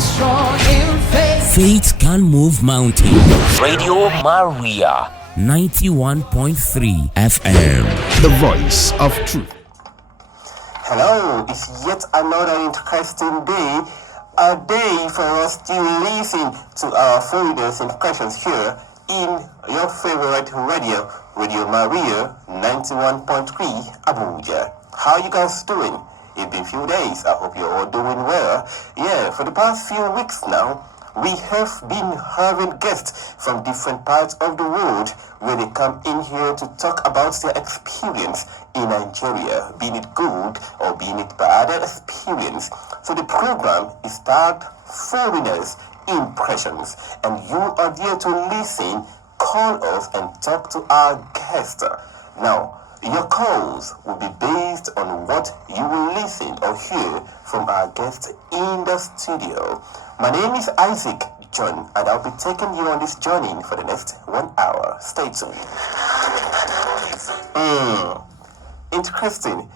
strong in faith. Faith can move mountains. Radio Maria 91.3 FM. The voice of truth. Hello, it's yet another interesting day. A day for us to listen to our foreigners and questions here in your favorite radio, Radio Maria 91.3 Abuja. How you guys doing? It's been a few days. I hope you're all doing well. Yeah, for the past few weeks now, we have been having guests from different parts of the world where they come in here to talk about their experience in Nigeria, being it good or being it bad experience. So the program is tagged Foreigners Impressions, and you are there to listen, call us and talk to our guests. Now, your calls will be based on what you will listen or hear from our guests in the studio. My name is Isaac John, and I'll be taking you on this journey for the next 1 hour. Stay tuned. Interesting.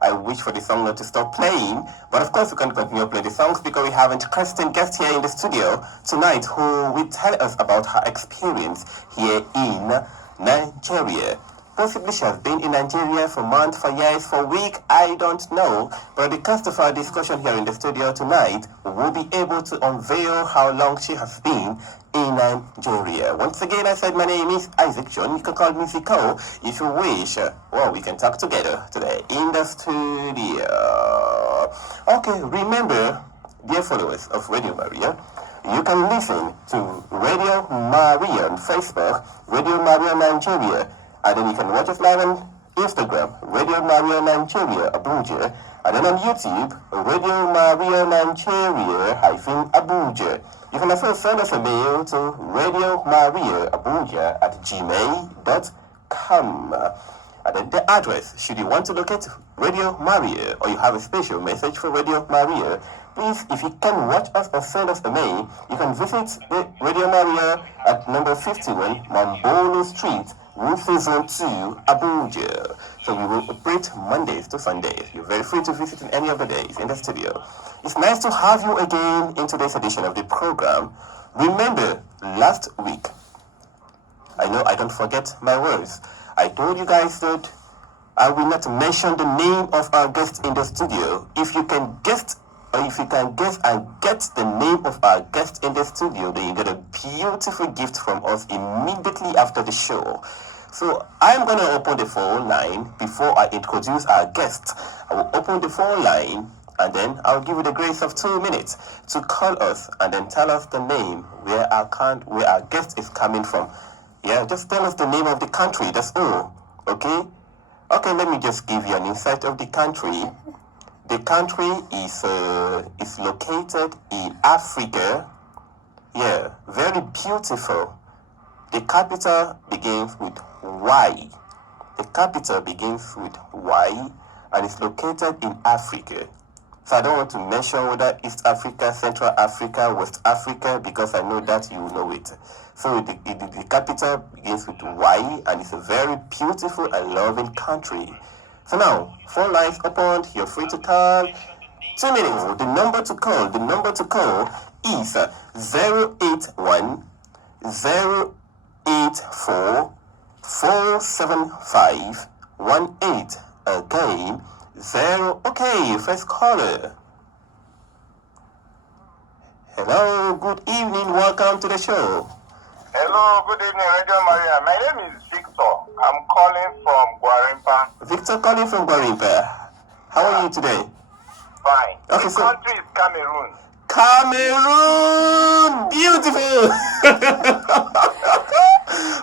I wish for the song not to stop playing, but of course we can continue playing the songs because we have an interesting guest here in the studio tonight who will tell us about her experience here in Nigeria. Possibly she has been in Nigeria for months, for years, for weeks, I don't know. But at the cast of our discussion here in the studio tonight, we'll be able to unveil how long she has been in Nigeria. Once again, I said my name is Isaac John. You can call me Zico if you wish. Well, we can talk together today in the studio. Okay, remember, dear followers of Radio Maria, you can listen to Radio Maria on Facebook, Radio Maria Nigeria, and then you can watch us live on Instagram, Radio Maria Nigeria-Abuja, and then on YouTube, Radio Maria Nigeria-Abuja. You can also send us a mail to radiomariaabuja@gmail.com. And then the address, should you want to locate Radio Maria or you have a special message for Radio Maria, please, if you can watch us or send us a mail, you can visit the Radio Maria at number 51 Mambolo Street, Zone 2, Abuja. So we will operate Mondays to Sundays. You're very free to visit in any of the days in the studio. It's nice to have you again in today's edition of the program. Remember, last week, I know I don't forget my words. I told you guys that I will not mention the name of our guest in the studio. If you can guess, or if you can guess and get the name of our guest in the studio, then you get a beautiful gift from us immediately after the show. So I'm going to open the phone line before I introduce our guest. I will open the phone line and then I'll give you the grace of 2 minutes to call us and then tell us the name where our guest is coming from. Yeah, just tell us the name of the country, that's all. Okay? Okay, let me just give you an insight of the country. The country is located in Africa. Yeah, very beautiful. The capital begins with Y. The capital begins with Y and is located in Africa. So I don't want to mention whether East Africa, Central Africa, West Africa, because I know that you know it. So the capital begins with Y and it's a very beautiful and loving country. So now, phone lines opened, you're free to call. 2 minutes. The number to call is 081 084 475 18. Again, okay, first caller. Hello, good evening, welcome to the show. Hello, good evening, Radio Maria. My name is Victor. I'm calling from Guarimpa. Victor calling from Guarimpa. How are you today? Fine. Okay, the country is Cameroon. Cameroon! Beautiful!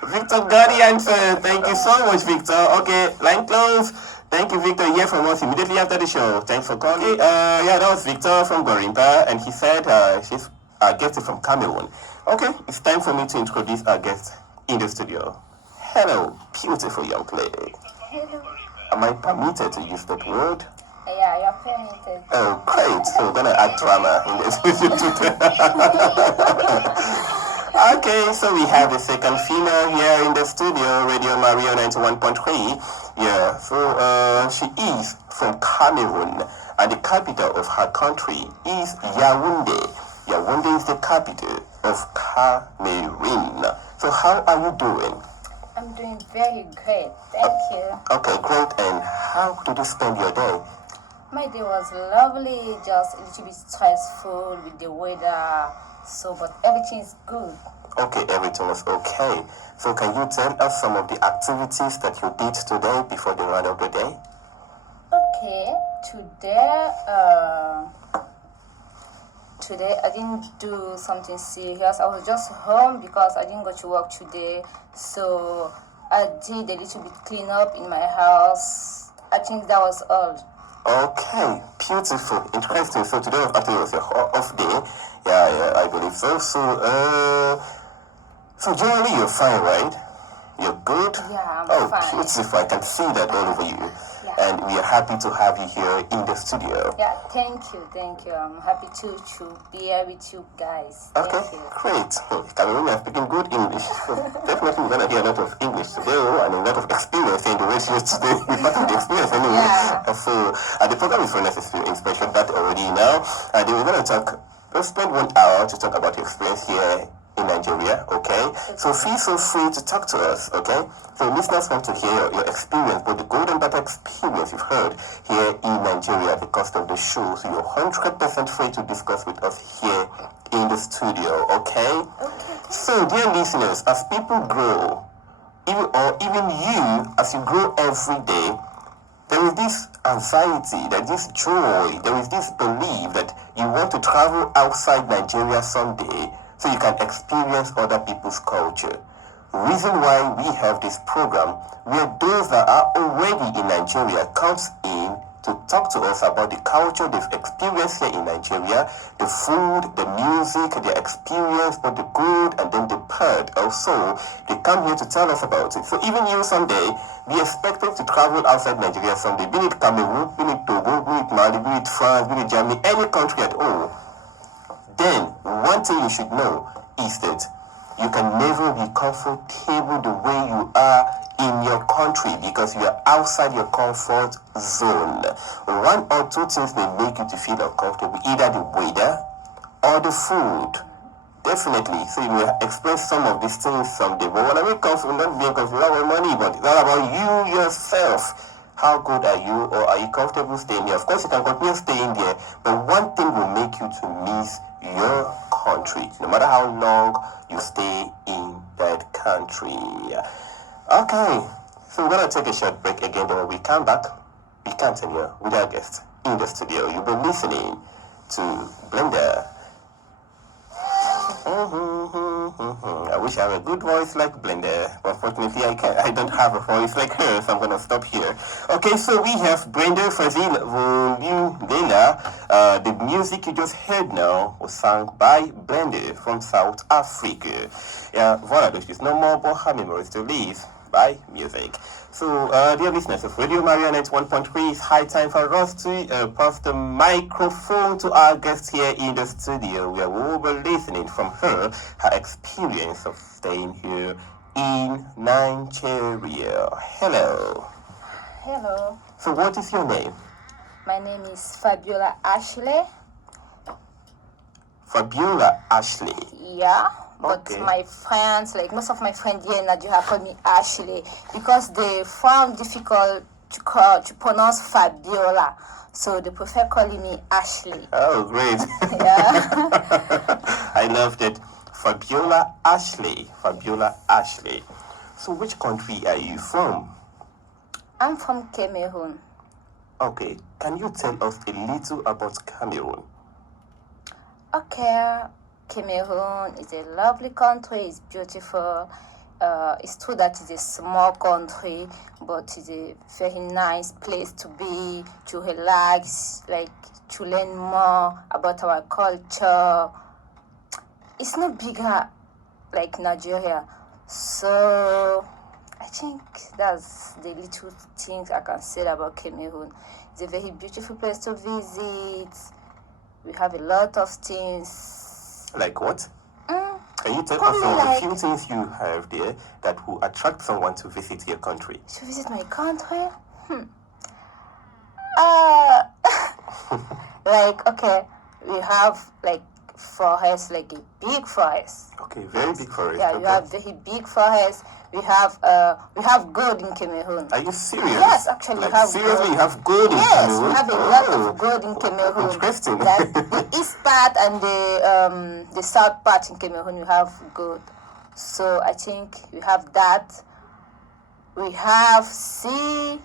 Victor got the answer. Thank you so much, Victor. Okay, line close. Thank you, Victor. Hear from us immediately after the show. Thanks for calling. Okay, that was Victor from Guarimpa, and he said she's our guest is from Cameroon. Okay, it's time for me to introduce our guest in the studio. Hello, beautiful young lady. Hello. Am I permitted to use that word? Yeah, you're permitted. Oh, great. So we're going to add drama in this. Okay, so we have the second female here in the studio, Radio Maria 91.3. Yeah, so she is from Cameroon, and the capital of her country is Yaoundé. Yaoundé is the capital of Cameroon. So how are you doing? I'm doing very great. Thank you. Okay, great. And how did you spend your day? My day was lovely, just a little bit stressful with the weather. So, but everything is good. Okay, everything was okay. So can you tell us some of the activities that you did today before the end of the day? Okay, today I didn't do something serious. I was just home because I didn't go to work today. So I did a little bit clean up in my house. I think that was all. Okay, beautiful, interesting. So today actually was a off day. Yeah, I believe so. So generally you're fine, right? You're good? Yeah, I'm fine. Beautiful. I can see that all over you. Yeah. And we are happy to have you here in the studio. Yeah, thank you. I'm happy to be here with you guys. Okay, Thank you. great. Cameroon are speaking good English. So definitely we're going to hear a lot of English today and a lot of experience in the radio today. Part of the experience anyway. Yeah. So the program is for necessary inspection, that already now. And then we're going to spend 1 hour to talk about your experience here in Nigeria, okay? So feel so free to talk to us, okay? So listeners want to hear your experience, but the good and bad experience you've heard here in Nigeria at the cost of the show. So you're 100% free to discuss with us here in the studio, okay? Okay. So dear listeners, as people grow, even you, as you grow every day, there is this anxiety, there is this joy, there is this belief that you want to travel outside Nigeria someday so you can experience other people's culture. Reason why we have this program where those that are already in Nigeria comes in to talk to us about the culture they've experienced here in Nigeria, the food, the music, their experience, both the good and then the bad. Also, they come here to tell us about it. So even you someday be expected to travel outside Nigeria someday, be it Cameroon, be it Togo, be it Mali, be it France, be it Germany, any country at all. Then one thing you should know is that you can never be comfortable the way you are in your country because you are outside your comfort zone. One or two things may make you to feel uncomfortable, either the weather or the food. Definitely. So you may express some of these things someday. But when I mean comfortable, not being comfortable, not about money, but it's all about you yourself. How good are you, or are you comfortable staying here? Of course, you can continue staying there, but one thing will make you to miss your country, no matter how long you stay in that country. Okay, so we're going to take a short break again, but when we come back, we continue with our guest in the studio. You'll be listening to Blender. I wish I had a good voice like Blender, but fortunately I don't have a voice like her, so I'm going to stop here. Okay, so we have Blender Fazil Volumdela. The music you just heard now was sung by Blender from South Africa. Voilà, there's no more Boha memories to live by music. So, dear listeners of Radio Maria 1.3, it's high time for us to pass the microphone to our guest here in the studio, where we will be listening from her experience of staying here in Nigeria. Hello. Hello. So, what is your name? My name is Fabiola Ashley. Fabiola Ashley. Yeah. But Okay. my friends, like most of my friends here in Nigeria, call me Ashley because they found difficult to pronounce Fabiola, so they prefer calling me Ashley. Oh, great. Yeah. I loved it. Fabiola Ashley. Fabiola Ashley. So, which country are you from? I'm from Cameroon. Okay, can you tell us a little about Cameroon? Okay, Cameroon is a lovely country. It's beautiful. It's true that it's a small country, but it's a very nice place to be, to relax, like to learn more about our culture. It's not bigger like Nigeria, so I think that's the little things I can say about Cameroon. It's a very beautiful place to visit. We have a lot of things. Like what? Can you tell us Probably some of the like- few things you have there that will attract someone to visit your country? To visit my country? Like, okay, we have like forest, like a big forest. Okay, very big forest. Yeah, okay. you have very big forest. We have gold in Cameroon. Are you serious? Yes, actually, like, we have seriously, gold. you have gold in Yes, Cameroon? we have a lot of gold in Cameroon. Interesting. Like the east part and the south part in Cameroon, we have gold. So I think we have that. We have sea.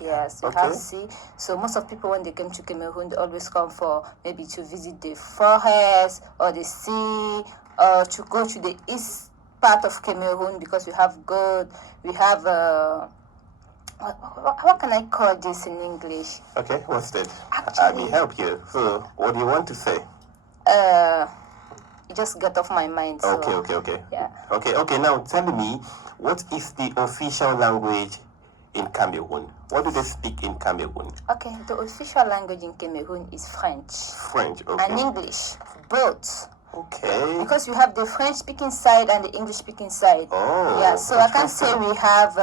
Yes, we have sea. So most of people, when they come to Cameroon, they always come for maybe to visit the forest or the sea, or to go to the east part of Cameroon because we have gold. We have what can I call this in English? Okay, what's that? Actually, I may help you. So, what do you want to say? It just got off my mind. So, Okay. Yeah. Okay. Now, tell me, what is the official language in Cameroon? What do they speak in Cameroon? Okay, the official language in Cameroon is French. French, okay. And English, both. Okay. Because we have the French-speaking side and the English-speaking side. Oh, yeah. So I can't say we have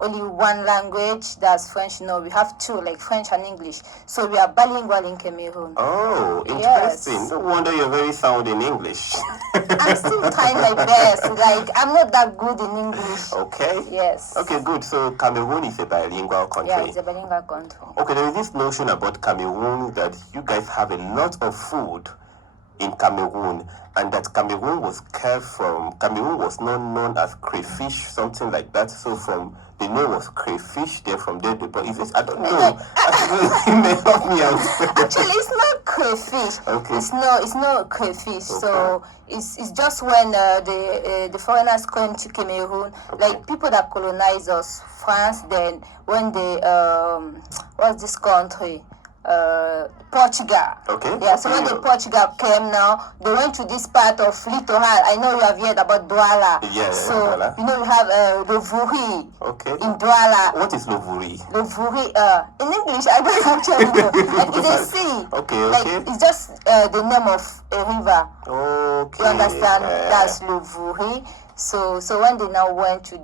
only one language, that's French. No, we have two, like French and English. So we are bilingual in Cameroon. Oh, Yes. interesting. No wonder you're very sound in English. I'm still trying my best. Like, I'm not that good in English. Okay. Yes. Okay, good. So Cameroon is a bilingual country. Yeah, it's a bilingual country. Okay, there is this notion about Cameroon that you guys have a lot of food in Cameroon, and that Cameroon was not known as crayfish, something like that. So from the name was crayfish, there from there, but is it? I don't know. You may help me out. Actually, it's not crayfish. Okay. It's not crayfish. So it's just when the foreigners came to Cameroon, like people that colonized us, France. Then when they what's this country? Portugal. Okay. Yeah, so when the Portugal came now, they went to this part of Littoral. I know you have heard about Douala. Yeah, so, Douala. you know, we have the Vuri Okay. in Douala. What is Lovuri? The Vuri, in English, I don't actually know. Like, it's a sea. Okay. Like, it's just the name of a river. Okay. You understand? That's Lovuri. So when they now went to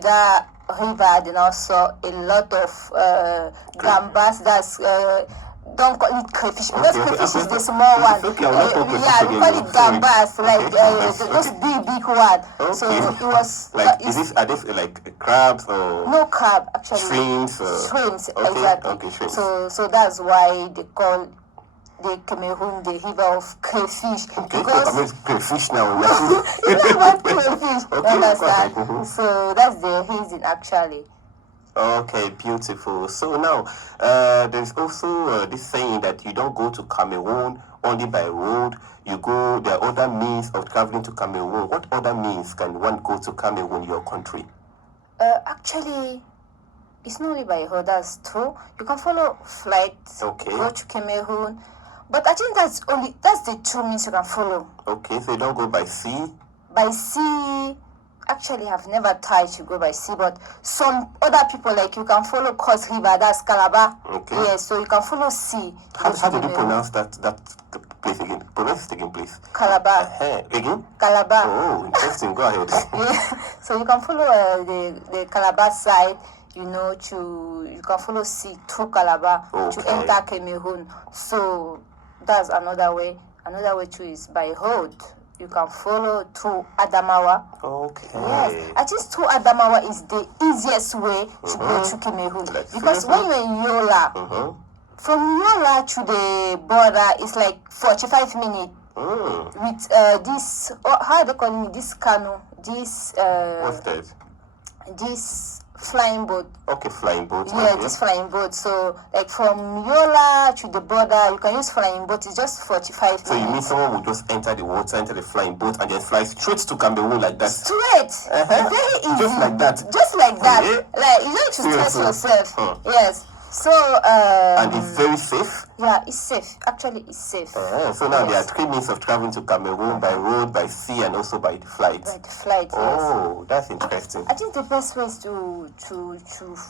that river, they now saw a lot of gambas. That's don't call it crayfish because crayfish is the small one. Okay, we call it gambas, like those big one. Okay. So it was like are these like crabs or no crab actually? shrimps? Shrimps, Okay, exactly. okay, shrimps. So that's why they call the Cameroon the river of crayfish. Okay, Because so crayfish now. it's not about crayfish. Okay, You understand? go ahead. So that's the reason actually. Okay, beautiful. So now, there's also this saying that you don't go to Cameroon only by road. There are other means of traveling to Cameroon. What other means can one go to Cameroon, your country? Actually, it's not only by road, that's true. You can follow flights, Okay. go to Cameroon. But I think that's the two means you can follow. Okay, so you don't go by sea? By sea, actually I've never tried to go by sea, but some other people, like you can follow Cross River, that's Calabar. Okay. Yes, so you can follow sea. How go to did you Cameroon. pronounce that place again? Pronounce it again, please. Calabar. Again? Calabar. Oh, interesting. Go ahead. Yeah. So you can follow the Calabar side, you can follow sea through Calabar to Okay. enter Cameroon. So that's another way. Another way too is by road. You can follow through Adamawa. Okay. Yes, I think through Adamawa is the easiest way to go to Cameroon. Like, Because when you're in Yola, from Yola to the border, it's like 45 minutes. With this, how they call me, this canoe, this What's that? this flying boat. Okay, flying boat. Yeah, okay. this flying boat. So, like from Yola to the border, you can use flying boat. It's just 45 So you mean minutes. someone will just enter the water, enter the flying boat, and then fly straight to Cameroon like that? Straight. Very easy. Just like that? Just like that. Yeah. Like, you don't need to stress Seriously? yourself. Yes. So, And it's very safe? yeah, it's safe. Actually, it's safe. So now there are Yes. 3 means of traveling to Cameroon: by road, by sea, and also by the flight. By the flight, yes. Oh, that's interesting. I think the best way is to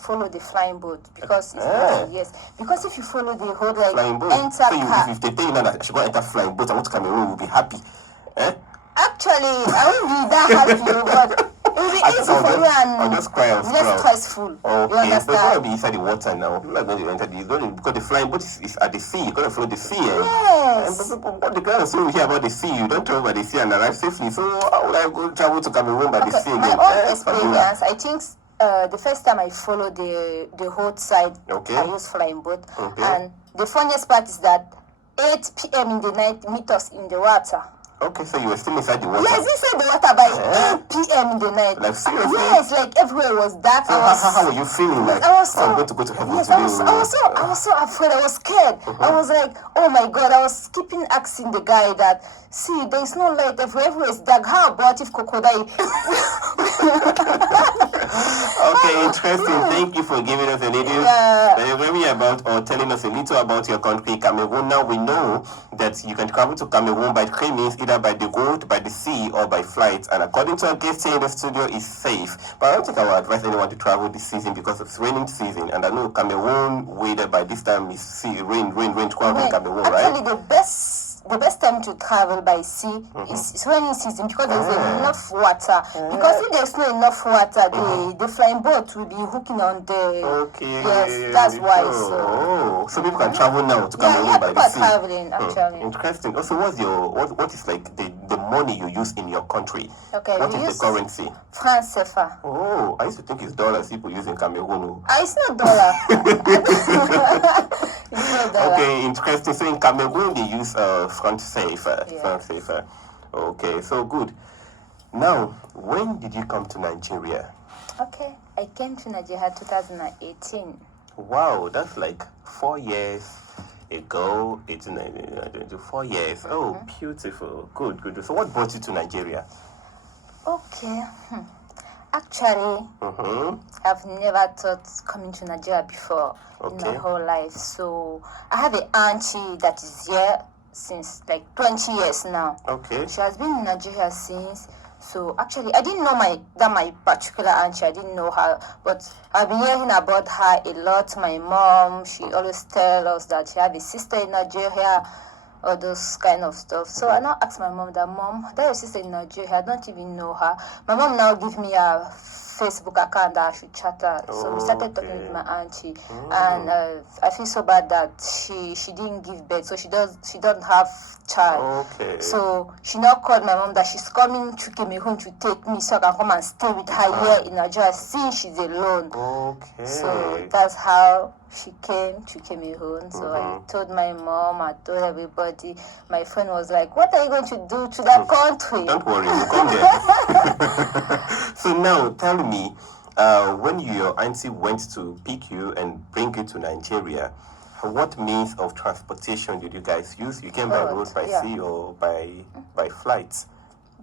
follow the flying boat because it's Ah. easy, yes. Because if you follow the road, like Flying boat. enter So car. if they tell you now that I should go enter flying boat, I want to Cameroon, you'll be happy. Eh? Actually, I won't be that happy, but will be I easy thought for you I'll and just cry and less scrub. stressful. You Okay, but you understand? want to be inside the water now. People are going to enter the because the flying boat is at the sea. You're going to follow the sea. Yes. And what the kind of story we hear about the sea, you don't travel by the sea and arrive safely. So how would I go travel to Cameroon by the sea My again? own Fabiola. experience, I think the first time I followed the road side, Okay. I used flying boat. Okay. And the funniest part is that 8 p.m. in the night, meet us in the water. Okay, so you were still inside the water. Yes, inside the water by 8 p.m. in the night. Like seriously? Yes, like everywhere was dark. So how were you feeling? Like, I was so, I'm going to go to heaven yes, today. I was so afraid. I was scared. I was like, oh my God. I was keeping asking the guy that, see, there's no light everywhere. Everywhere is dark. How about if crocodile? Okay, interesting. Thank you for giving us a little, telling us a little about your country, Cameroon. Now we know that you can travel to Cameroon by three means, either by the road, by the sea, or by flight. And according to our guest here in the studio, is safe. But I don't think I would advise anyone to travel this season because it's raining season. And I know Cameroon weather by this time is rain throughout in Cameroon, right? Actually, the best time to travel by sea is rainy season because there's enough water. Because if there's not enough water, the flying boat will be hooking on the. Okay. Yes, that's why. So people can travel now to Cameroon by people the are sea. traveling actually. Interesting. Also, what is like the money you use in your country? Okay, What we is use the currency? France CFA. Oh, I used to think it's dollars people use in Cameroon. It's not dollar. It's not dollar. Okay, interesting. So in Cameroon they use front safer. Yeah. Front safer. Okay, so good. Now, when did you come to Nigeria? Okay, I came to Nigeria 2018. Wow, that's like 4 years ago. 4 years. Oh, beautiful. Good. So what brought you to Nigeria? Okay. Actually, I've never thought coming to Nigeria before in my whole life. So I have an auntie that is here since like 20 years now. Okay. She has been in Nigeria since. So actually, I didn't know my particular auntie. I didn't know her, but I've been hearing about her a lot. My mom, she always tells us that she has a sister in Nigeria, all those kind of stuff. So I now asked my mom that, Mom, there's a sister in Nigeria. I don't even know her. My mom now give me a Facebook account that I should chat her. So we started talking with my auntie, and I feel so bad that she didn't give birth, so she doesn't have child. Okay. So she now called my mom that she's coming to Cameroon to take me so I can come and stay with her here in Nigeria since she's alone. Okay. So that's how she came to Cameroon. So I told my mom, I told everybody. My friend was like, what are you going to do to that country? Don't worry, we'll come there. So now, tell me, when your auntie went to pick you and bring you to Nigeria, what means of transportation did you guys use? You came by road, by sea, or by flights?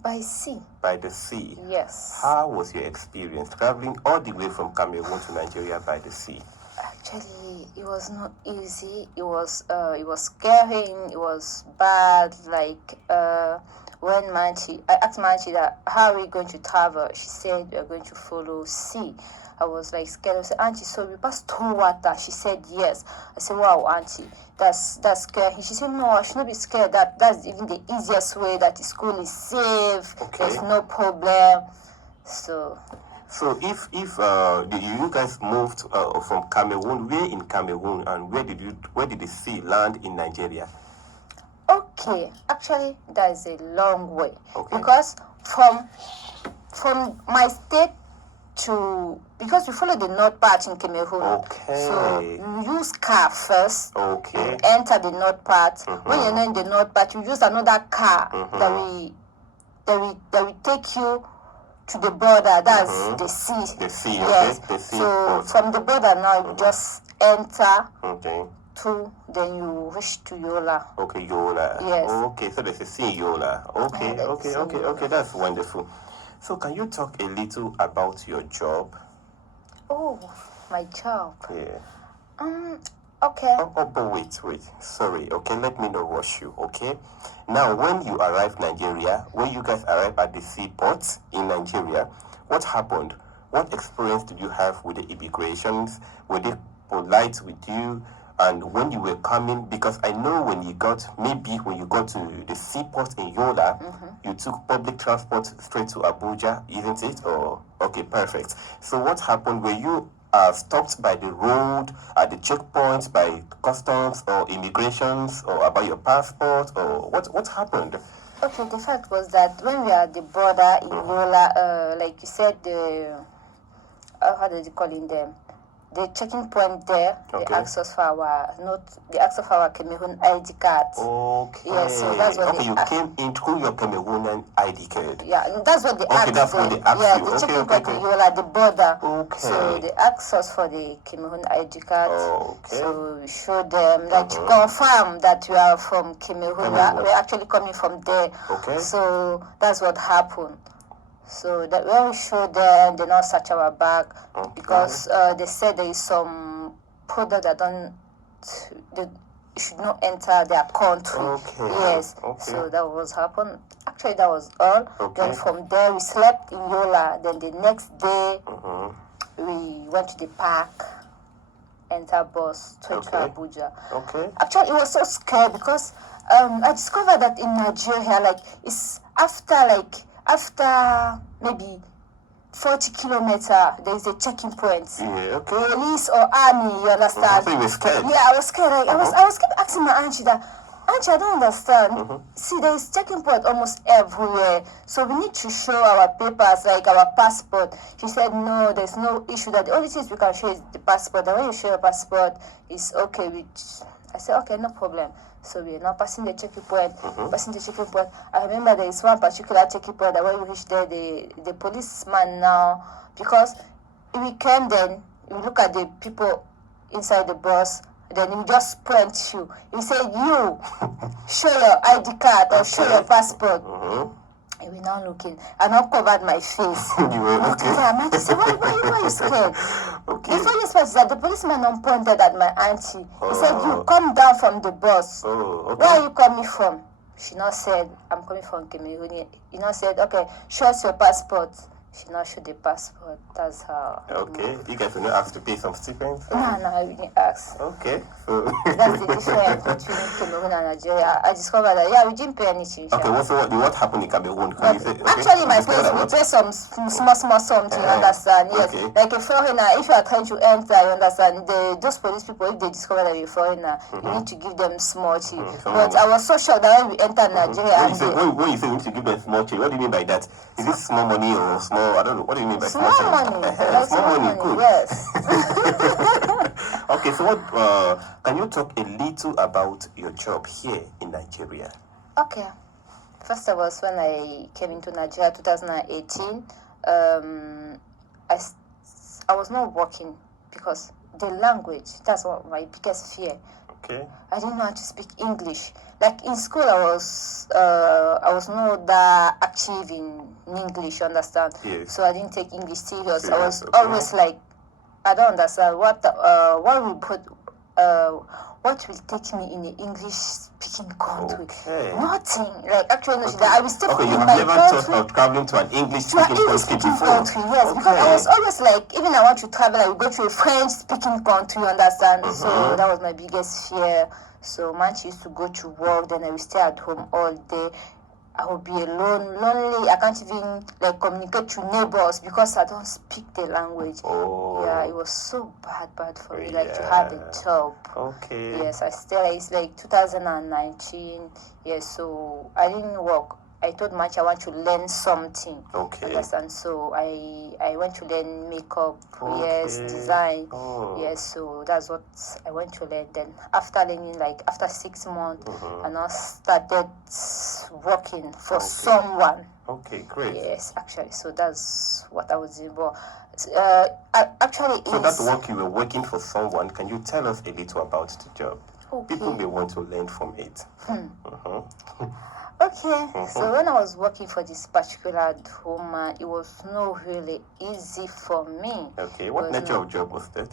By sea. By the sea. Yes. How was your experience traveling all the way from Cameroon to Nigeria by the sea? Actually, it was not easy. It was scaring. It was bad. Like when I asked my auntie that, how are we going to travel? She said we are going to follow sea. I was like scared. I said, Auntie, so we passed through water. She said yes. I said, wow, Auntie, that's scary. She said, no, I should not be scared. That's even the easiest way. That the school is safe. Okay. There's no problem. So if you guys moved from Cameroon, where in Cameroon, and where did the sea land in Nigeria? Okay, actually, that is a long way. Okay. Because from my state because we follow the north part in Cameroon. Okay. So you use car first. Okay. You enter the north part. When you're not in the north part, you use another car that will take you to the border. That's the sea. The sea, yes. Okay. The sea. So from the border now, you just enter. Okay. Then you reach to Yola. Okay, Yola. Yes. Okay, so there's a sea in Yola. Okay, okay, that's wonderful. So can you talk a little about your job? Oh, my job. Yeah. Okay. But wait. Sorry, okay, let me not rush you, okay? Now, when you arrived Nigeria, when you guys arrived at the seaport in Nigeria, what happened? What experience did you have with the immigrations? Were they polite with you? And when you were coming, because I know when you got to the seaport in Yola, you took public transport straight to Abuja, isn't it? Or okay, perfect. So what happened? Were you stopped by the road at the checkpoints by customs or immigrations, or about your passport, or what happened? Okay, the fact was that when we are at the border in Yola, like you said, the how did you call in them? The checking point there, Okay. they asked us for our Cameroon ID cards. Okay. Yes, so that's what okay, you came in through your Cameroonian ID card. Yeah, and that's what they asked. That's what they asked yeah, you. the Okay, checking okay, point in Yola, the border. Okay. So they asked us for the Cameroon ID card. Okay. So we showed them, like, to confirm that we are from Cameroon. We're actually coming from there. Okay. So that's what happened. So that when we showed them, they now search our bag because they said there is some product that should not enter their country. Okay. Yes. Okay. So that was happened. Actually, that was all. Okay. Then from there, we slept in Yola. Then the next day, we went to the park, enter bus to Abuja. Okay. Actually, it was so scary because I discovered that in Nigeria, like, it's after maybe 40 kilometers, there is a checking point. Yeah, okay. Police or army, you understand? So you were scared? Yeah, I was scared. Like, I was kept asking my auntie that, auntie, I don't understand. See, there is checking point almost everywhere. So we need to show our papers, like our passport. She said, no, there's no issue. That the only thing we can show is the passport. And when you show your passport, it's okay. I said, okay, no problem. So we are now passing the checking point, I remember there is one particular checking point that when we reached there, the policeman now, because we came then, we look at the people inside the bus, then he just point you. He said, you, show your ID card or show your passport. And we now looking, I now covered my face. You were okay. Yeah, I said, why are you scared? Okay. The funniest part is that the policeman now pointed at my auntie. He said, you come down from the bus. Oh, okay. Where are you coming from? She now said, I'm coming from Cameroon. He now said, okay, show us your passport. She now showed the passport. That's how. Okay. You guys were not asked to pay some stipends? No, I didn't ask. Okay. So That's the difference between Cameroon and Nigeria. I discovered that, yeah, we didn't pay anything. Okay, what happened in Cameroon? Can you say, okay? Actually, my You place, discovered we what? pay some small something, you understand? Yes. Okay. Like a foreigner, if you are trying to enter, you understand, those police people, if they discover that you're a foreigner, you need to give them small tea. But I was so shocked that when we entered Nigeria, When you say you need to give them small change, what do you mean by that? Is this small money or small, I don't know, what do you mean by small small change? money, like Small money, good. yes. Okay, so what, can you talk a little about your job here in Nigeria? Okay. First of all, when I came into Nigeria 2018, I was not working because the language, that's what my biggest fear. Okay. I didn't know how to speak English. Like in school, I was not that active in English, you understand? Yes. So I didn't take English serious. I was okay. always like, I don't understand what will take me in an English-speaking country. Okay. Nothing. Like actually, I will still Okay, in you have my never country. thought of traveling to an English-speaking country before? Country, yes, Okay. because I was always like, even I want to travel, I will go to a French-speaking country, you understand? So that was my biggest fear. So much used to go to work, then I will stay at home all day. I will be alone, lonely. I can't even like communicate to neighbors because I don't speak the language. Oh. Yeah, it was so bad for me, like to have a job. Okay. Yes, it's like 2019. Yes, so I didn't work. I told Match I want to learn something. Okay. Understand? So I went to learn makeup, yes, Okay. design. Oh. Yes, so that's what I went to learn. Then after learning, like after 6 months, I now started working for someone. Okay, great. Yes, actually, so that's what I was doing. But actually, So that work you were working for someone, can you tell us a little about the job? Okay. People may want to learn from it. Okay, so when I was working for this particular woman, it was not really easy for me. Okay, what Was nature not- of job was that?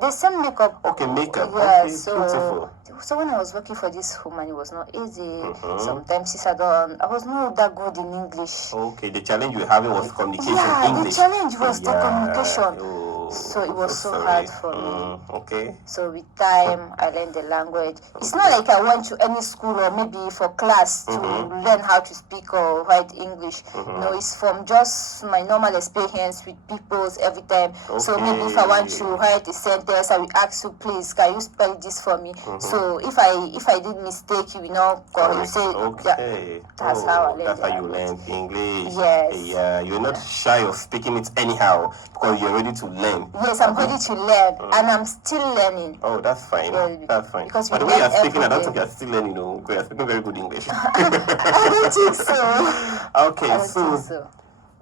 The same makeup. Okay, makeup. Yeah, Okay, beautiful. So when I was working for this woman, it was not easy. Sometimes I was not that good in English. Okay, the challenge you were having was communication, Yeah, English. the challenge was the communication. Oh, So it was so sorry. hard for me. Okay. So with time, I learned the language. It's not like I went to any school or maybe for class to learn how to speak or write English. No, it's from just my normal experience with people every time. So maybe if I want to write a sentence, I will ask you, please, can you spell this for me? So if I did mistake, you will know, you say, Okay. that's how I learned That's the how you language. learn English. Yes. Yeah, you're not shy of speaking it anyhow because you're ready to learn. Yes, I'm ready to learn, and I'm still learning. Oh, that's fine. Yeah, That's fine. because But we the way you're learn speaking, I don't every think day. you're still learning, because you're speaking very good English. I don't think so. Okay, I don't think so.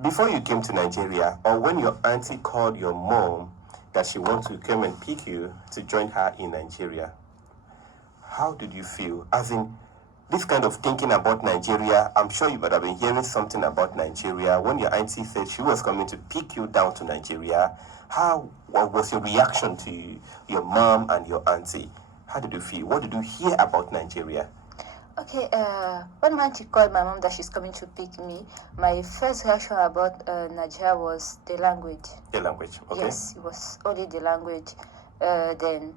before you came to Nigeria, or when your auntie called your mom that she wants to come and pick you to join her in Nigeria, how did you feel? As in, this kind of thinking about Nigeria, I'm sure you would have been hearing something about Nigeria. When your auntie said she was coming to pick you down to Nigeria, what was your reaction to your mom and your auntie? How did you feel? What did you hear about Nigeria? Okay, when my auntie called my mom that she's coming to pick me, my first reaction about Nigeria was the language. The language, okay. Yes, it was only the language. Then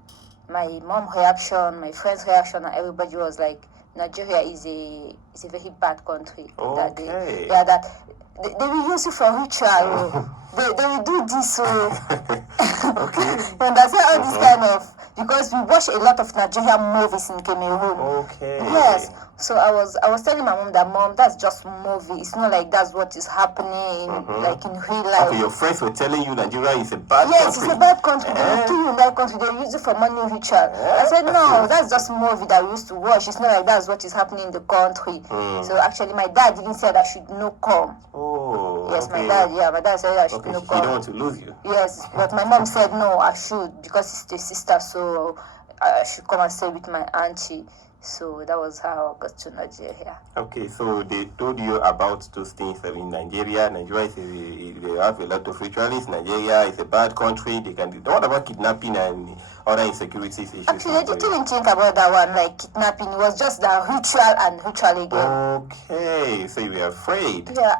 my mom's reaction, my friend's reaction, and everybody was like, Nigeria is a very bad country. Okay. That they will use it for ritual. they will do this. So Okay. you understand all this kind of, because we watch a lot of Nigerian movies in Cameroon. Okay. Yes. So I was telling my mom that, Mom, that's just movie. It's not like that's what is happening like in real life. Okay, your friends were telling you Nigeria is a bad Yes, country. it's a bad country. They will kill you in that country. They use it for money ritual. I said, no, that's just a movie that we used to watch. It's not like that's what is happening in the country. So actually, my dad even said I should not come. Oh, Yes, okay. my dad said I should Okay, not she come. don't want to lose you. Yes, but my mom said no, I should, because it's the sister, so I should come and stay with my auntie. So that was how I got to Nigeria. Okay, so they told you about those things in Nigeria. Nigeria they have a lot of ritualists. Nigeria is a bad country. What about kidnapping and other insecurity issues? Actually, I didn't even think about that one, like kidnapping. It was just the ritual and ritual again. Okay, so you were afraid. Yeah.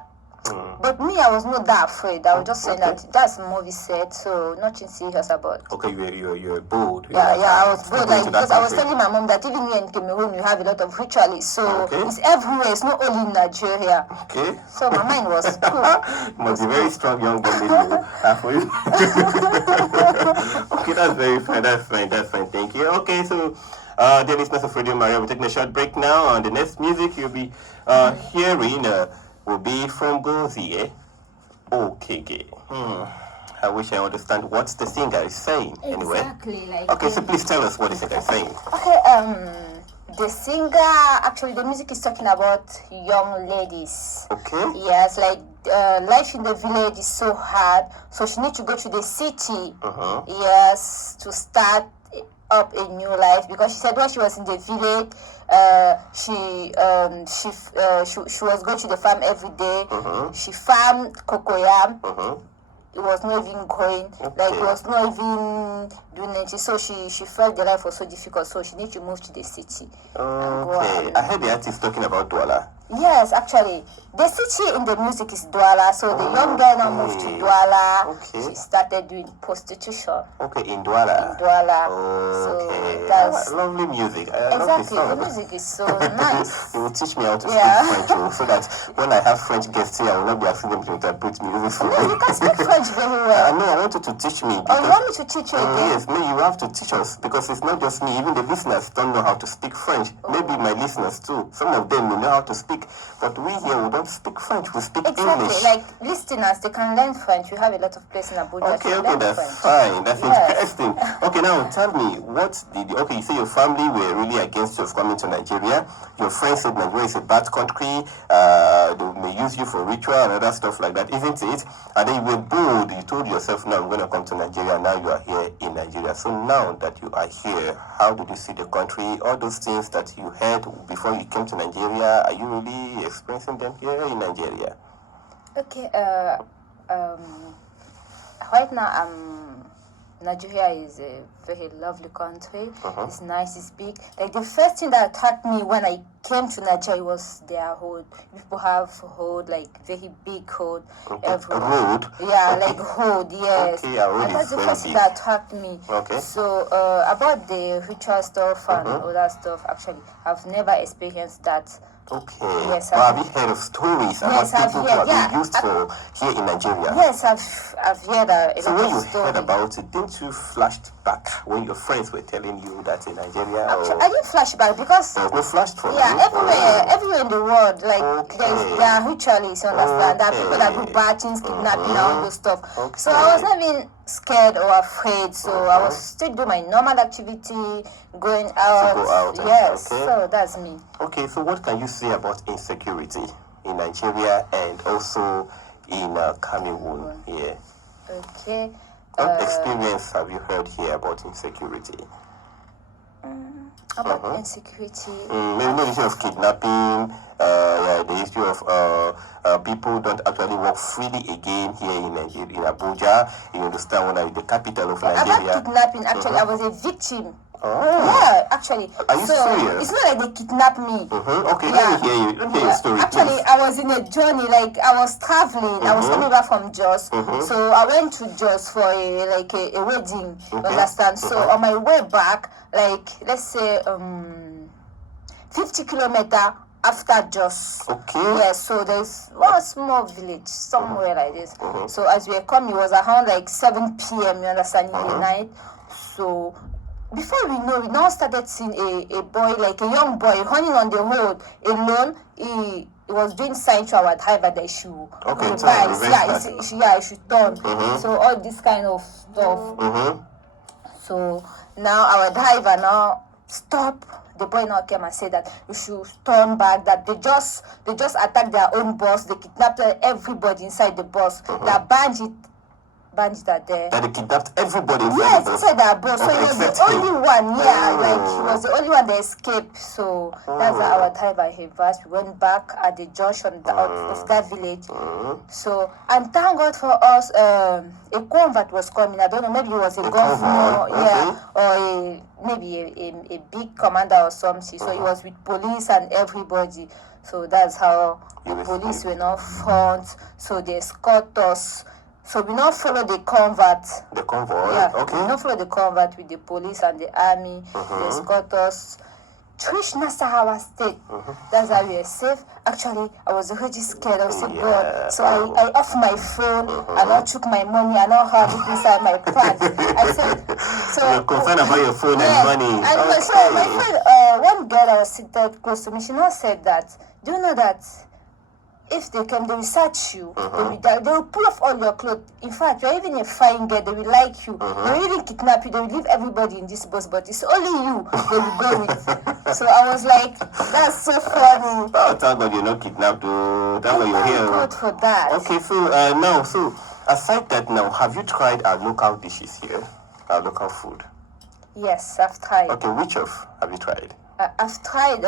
But me, I was not that afraid. I was just saying that that's a movie set, so nothing serious about it. Okay, you were bold. Yeah, I was bold, like, because I was country. telling my mom that even here in Cameroon, you have a lot of ritualists, so Okay. it's everywhere, it's not only in Nigeria. Okay. So my mind was cool. Must be very strong young woman for you. Okay, that's very fine. That's fine. Thank you. Okay, so dear listeners of Radio Maria, we're taking a short break now. And the next music you'll be hearing will be from Gozie. Okay. I wish I understand what the singer is saying. Anyway. Exactly. Like Okay, so please tell us what the singer is saying. Okay, the singer, actually the music is talking about young ladies. Okay. Yes, like life in the village is so hard, so she needs to go to the city. Yes, to start up a new life, because she said when she was in the village, she was going to the farm every day. She farmed cocoyam. It was not even growing, like it was not even doing anything. So she felt the life was so difficult, so she needs to move to the city. Okay. I heard the artist talking about Douala. Yes, actually, the city in the music is Douala. So the young girl now moved to Douala. Okay. She started doing prostitution. Okay, in Douala. Douala. Okay. So that's lovely music. I love exactly, the the song. music is so nice. You will teach me how to Yeah. speak French, so that when I have French guests here, I will not be asking them to interpret music for No, me. you can speak French very well. No, I want you to teach me. Oh, you want me to teach you again? Yes, no, you have to teach us, because it's not just me. Even the listeners don't know how to speak French. Maybe my listeners too. Some of them may know how to speak, but we here, we don't speak French. We speak Exactly, English. like listeners, they can learn French. We have a lot of places in Abuja Okay, to learn that's French. fine. That's Yes. interesting. Okay, now tell me, okay, you say your family were really against you of coming to Nigeria. Your friends said Nigeria is a bad country. They may use you for ritual and other stuff like that, isn't it? And then you were bold. You told yourself, no, I'm going to come to Nigeria. Now you are here in Nigeria. So now that you are here, how did you see the country? All those things that you heard before you came to Nigeria, are you really experiencing them here in Nigeria? Okay, right now I'm Nigeria is a very lovely country. It's nice, it's big. Like the first thing that attracted me when I came to Nigeria was their road. People have road, like very big road. A road? Yeah, like road, yes. Okay, a road and that's is the very first thing big. that attracted me. Okay. So about the ritual stuff and other stuff, actually, I've never experienced that. Okay. Yes, But have you heard of stories about I've people who heard, have been used for here in Nigeria? Yes, I've heard a So lot when of you stories. heard about it, didn't you flash back when your friends were telling you that in Nigeria? Actually, Or I didn't flash back because there was no flash for yeah, you? everywhere in the world, like Okay. there are ritualists, you understand? There are people that do bad things, kidnapping, and all those stuff. So I was not even scared or afraid. So I was still doing my normal activity, going out. go out, Yes, okay. so that's me. Okay, so what can you say about insecurity in Nigeria and also in Cameroon? Yeah. Okay. What experience have you heard here about insecurity? About insecurity. Maybe the issue of kidnapping, the issue of people don't actually walk freely again here in Nigeria, in Abuja. You understand, when the capital of Nigeria. About kidnapping, actually, I was a victim. Oh. Yeah, actually. Are you so serious? It's not like they kidnapped me. Okay, Yeah. let me hear you. Let me hear your story, Actually, please. I was in a journey, like I was traveling. I was coming back from Jos. So I went to Jos for a wedding. You understand? So on my way back, like let's say 50 kilometer after Jos. Okay. Yes, so there's one small village somewhere like this. So as we were coming, it was around like 7 p.m. You understand, in the night. So before we know, we now started seeing a boy, like a young boy, running on the road alone. He was doing sign to our driver that he should reverse. He should turn. So all this kind of stuff. So now our driver now stop. The boy now came and said that we should turn back, that they just attacked their own bus, they kidnapped everybody inside the bus. That bandits are there. That they kidnapped everybody inside Yes, the bus. inside that bus. So he was Except the him. only one, like he was the only one that escaped. So that's how our driver reversed. We went back at the junction of that village. So, and thank God for us, a convert was coming. I don't know, maybe it was a governor, or maybe a big commander or something. So he was with police and everybody. So that's how the police were not front. So they escort us. So we now follow the convert. The convoy? Yeah, Okay. we now follow the convert with the police and the army. They escort us to reach Nasarawa State. That's how we are safe. Actually, I was already scared. I was so God. So I off my phone, and I took my money, and I had it inside my pants. I said, so you're concerned about your phone and money. And so my friend, one girl that was seated close to me, she now said that, do you know that if they come, they will search you. They will pull off all your clothes. In fact, you're even a fine girl. They will like you. They will even kidnap you. They will leave everybody in this bus, but it's only you they will go with. So I was like, that's so funny. Oh, thank God you're not kidnapped. Thank God you're here. Good for that. Okay, so aside that now, have you tried our local dishes here? Our local food? Yes, I've tried. Okay, which of have you tried? I've tried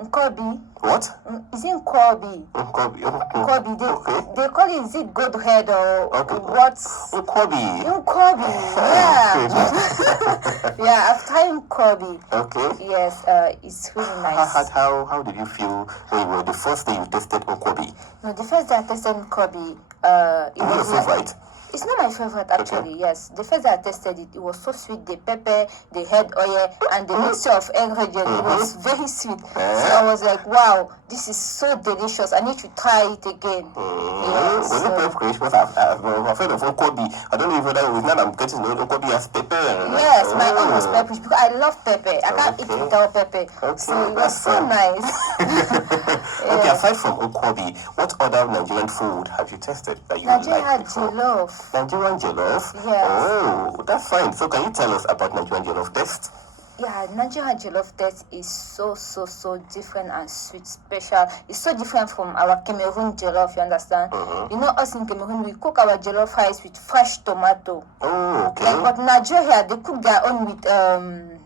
Nkobi. What? Is it Nkobi? Nkobi. Nkobi. They call it, is it goat head or what? Nkobi. Nkobi. Yeah. Yeah, I've tried Nkobi. Okay. Yes, it's really nice. How did you feel when you were the first day you tasted Nkobi? No, the first day I tasted Nkobi, it was your favorite? It's not my favorite actually, yes. The first day I tasted it, it was so sweet. The pepper, the head oil, and the mixture of ingredients, it was very sweet. So I was like, wow, this is so delicious. I need to try it again. Yes, Was it peppery? I'm afraid of Nkobi. I don't know if that was not. I'm getting to know Nkobi as pepper. Yes, my own was peppery because I love pepper. I can't eat without pepper. Okay, So it was so nice. Okay, aside from Nkobi, what other Nigerian food have you tasted that you Nigeria like before? jollof. Nigerian jollof? Yes. Oh, that's fine. So can you tell us about Nigerian jollof taste? Yeah, Nigerian jollof taste is so different and sweet, special. It's so different from our Cameroon jollof, you understand? You know, us in Cameroon, we cook our jollof rice with fresh tomato. Oh, okay. But Nigeria, they cook their own with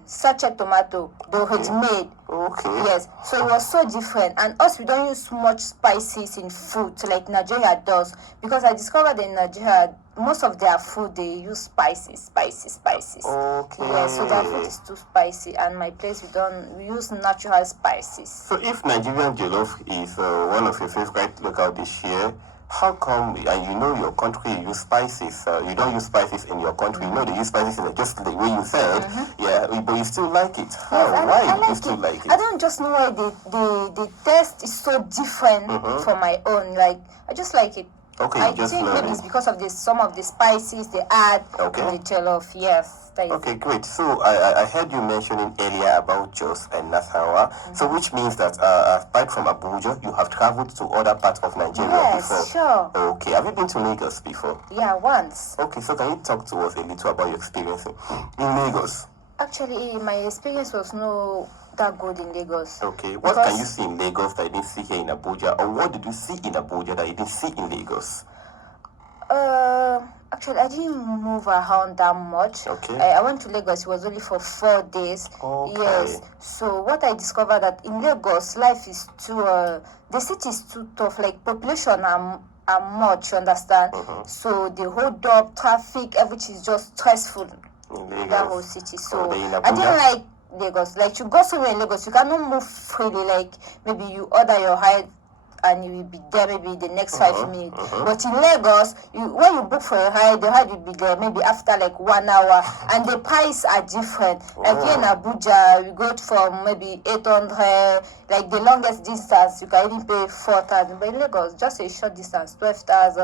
sachet tomato, the ready-made. Okay. Yes, so it was so different. And us, we don't use much spices in food like Nigeria does. Because I discovered in Nigeria, most of their food they use spices. Okay. Yeah, so their food is too spicy, and my place we use natural spices. So if Nigerian jollof is one of your favorite local dish here, how come, and you know your country you use spices, you don't use spices in your country, you know they use spices in just the way you said, yeah, but you still like it. How? Yes, Why I you like still it. like it? I don't just know why the taste is so different from my own. Like I just like it. Okay, I just think love maybe it. it's because of some of the spices they add Okay. in the jollof. Yes, that is Okay, great. So I heard you mentioning earlier about Jos and Nasarawa, so which means that apart from Abuja, you have traveled to other parts of Nigeria Yes, before. sure. Okay, have you been to Lagos before? Yeah, once. Okay, so can you talk to us a little about your experience in Lagos? Actually, my experience was no that good in Lagos. Okay, what Because- can you see in Lagos that you didn't see here in Abuja, or what did you see in Abuja that you didn't see in Lagos? Actually, I didn't move around that much. Okay. I went to Lagos. It was only for 4 days. Okay. Yes. So what I discovered that in Lagos, life is too. The city is too tough. Like population are much. You understand? So they hold up traffic. Everything is just stressful. In Lagos. That whole city. So then in I Abuja? didn't like Lagos. Like you go somewhere in Lagos, you cannot move freely. Like maybe you order your ride and you will be there maybe the next 5 minutes. But in Lagos, when you book for a ride, the ride will be there maybe after like 1 hour, and the price are different. Like here in Abuja, we go from maybe 800, like the longest distance you can even pay 4,000. But in Lagos, just a short distance, 12,000.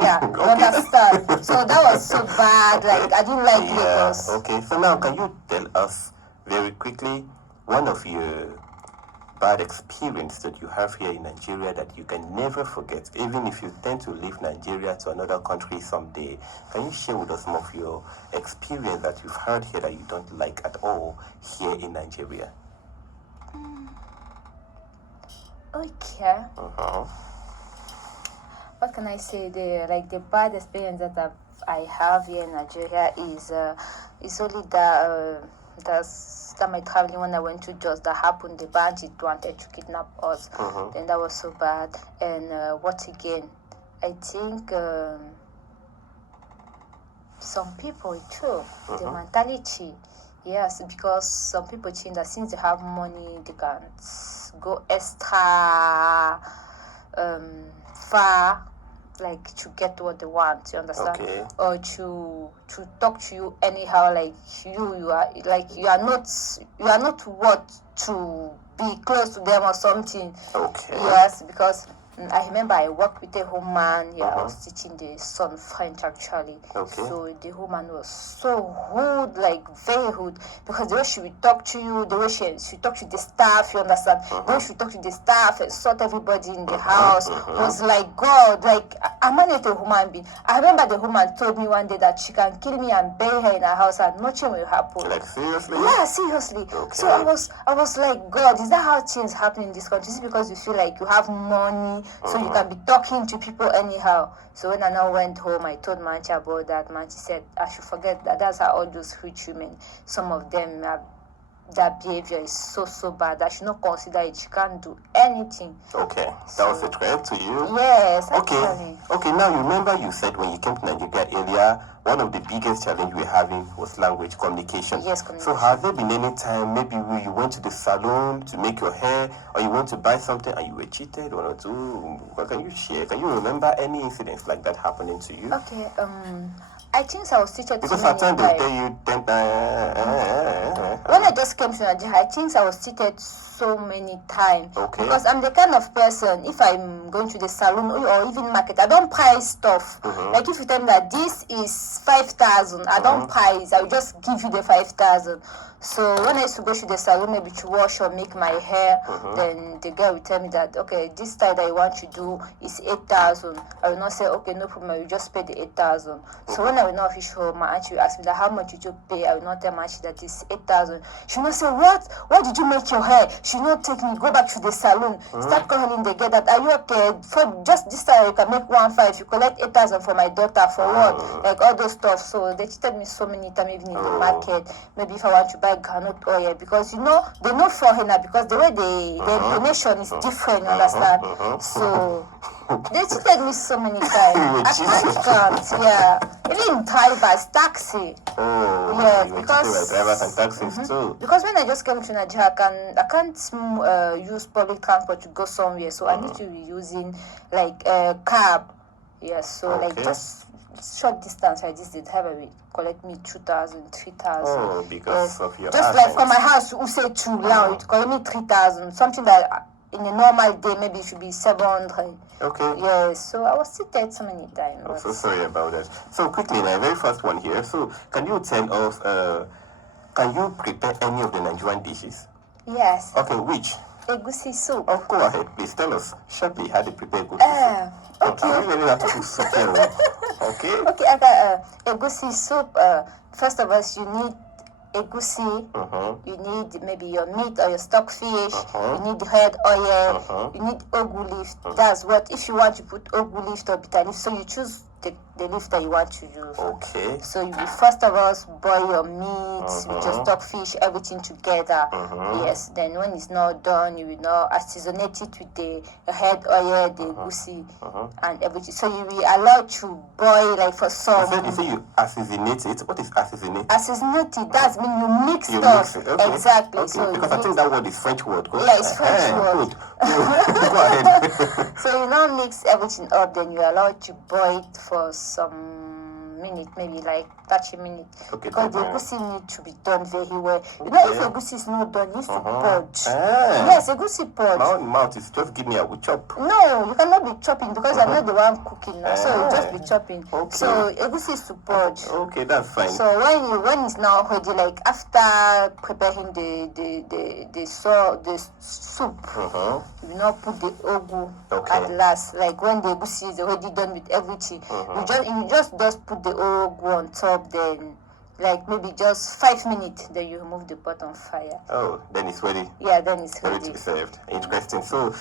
Yeah, you understand. So that was so bad. Like I didn't like Lagos. Okay, so now can you tell us very quickly one of your bad experience that you have here in Nigeria that you can never forget, even if you tend to leave Nigeria to another country someday? Can you share with us some of your experience that you've had here that you don't like at all here in Nigeria? Okay. What can I say? The bad experience that I have here in Nigeria is only that my traveling when I went to Jos that happened. The bandit wanted to kidnap us. Then that was so bad. And what again? I think some people too, the mentality. Yes, because some people think that since they have money, they can go extra far, like to get what they want. You understand? Okay. Or to talk to you anyhow, like you are not worth to be close to them or something. Okay. Yes, because I remember I worked with a woman. Yeah, I was teaching the son French actually. Okay. So the woman was so rude, like very rude, because the way she would talk to you, the way she talk to the staff, you understand? The way she talk to the staff and sort everybody in the house was like God. Like I'm not a human being. I remember the woman told me one day that she can kill me and bury her in her house and nothing will happen. Like seriously? Yeah, seriously. Okay. So I was like, God, is that how things happen in this country? Is it because you feel like you have money, so you can be talking to people anyhow? So when I now went home, I told Manchi about that. Manchi said I should forget that. That's how all those rich women, some of them that behavior is so bad. I should not consider it. She can't do anything. Okay, that was a threat to you? Yes, Okay. actually. Okay, now you remember you said when you came to Nigeria earlier, one of the biggest challenge we're having was language communication. Yes, So communication. has there been any time maybe you went to the salon to make your hair, or you went to buy something and you were cheated or not? What can you share? Can you remember any incidents like that happening to you? Okay, I think I was teaching Because so at many times they'll times. tell you When I just came to Nigeria, I think I was cheated so many times. Okay. Because I'm the kind of person, if I'm going to the salon or even market, I don't price stuff. Like if you tell me that this is 5,000, I don't price. I will just give you the 5,000. So when I used to go to the salon, maybe to wash or make my hair, then the girl will tell me that, okay, this style that I want to do is 8,000. I will not say, okay, no problem, I will just pay the 8,000. So when I will not reach home, my auntie will ask me that, how much did you pay? I will not tell my auntie that it's 8,000. She will not say, what? Why did you make your hair? She will not take me, go back to the salon, start calling the girl that, are you okay? For just this time, you can make 1,500. You collect 8,000 for my daughter, for what? Like all those stuff. So they cheated me so many times, even in the market. Maybe if I want to buy groundnut oil because they know foreigner because the way their donation is different, you understand? So they cheated me so many times. I can't count, yeah. Even drivers, taxi. Oh, Yes, you were because cheated by drivers and taxis too. because when I just came to Nigeria, I can't use public transport to go somewhere, so I need to be using like a cab. Yes, so like just short distance like this, the driver will collect me 2,000, 3,000. Oh, because of your just accent. like from my house, who say 2 now, it collect me 3,000. Something that in a normal day maybe it should be 700. Okay. Yes, so I was seated so many times. I'm so sorry about that. So quickly, my very first one here. So can you tell us, can you prepare any of the Nigerian dishes? Yes. Okay, which? Egusi soup. Oh, go ahead, please tell us sharply how to prepare egusi soup. Okay. I'm really not to cook soup here. Okay. Okay, I got egusi soup. First of all, you need egusi. You need maybe your meat or your stockfish. You need red oil. You need ogu leaf. That's what, if you want to put ogu leaf or bitter leaf, so you choose the leaf that you want to use. Okay. So you will first of all boil your meat with your stockfish, everything together. Yes. Then when it's not done, you will now seasonate it with the red oil, the egusi, and everything. So you will allow to boil like for some. You say you assassinate it. What is assassinate? Assassinate it. That's mean you mix You stuff. mix it. Okay. Exactly. Okay. So because I think that word is French word. Good. Yeah, it's French word. Good. Go ahead. So you now mix everything up, then you allow it to boil it for some minute, maybe like 30 minutes. Okay, because the then, egusi need to be done very well. You know, if egusi is not done, it needs to purge. Yes, egusi purge. My own mouth is just give me a chop. No, you cannot be chopping because I'm not the one cooking now. So you just be chopping. Okay. So egusi is to purge. Okay, that's fine. So when it's now ready, like after preparing the soup, you will now put the ogu at last. Like when the egusi is already done with everything, you just put the ogu on top. Then like maybe just 5 minutes, then you remove the pot on fire. Oh, then it's ready. Yeah, then it's Ready ready. to be served. Interesting. So,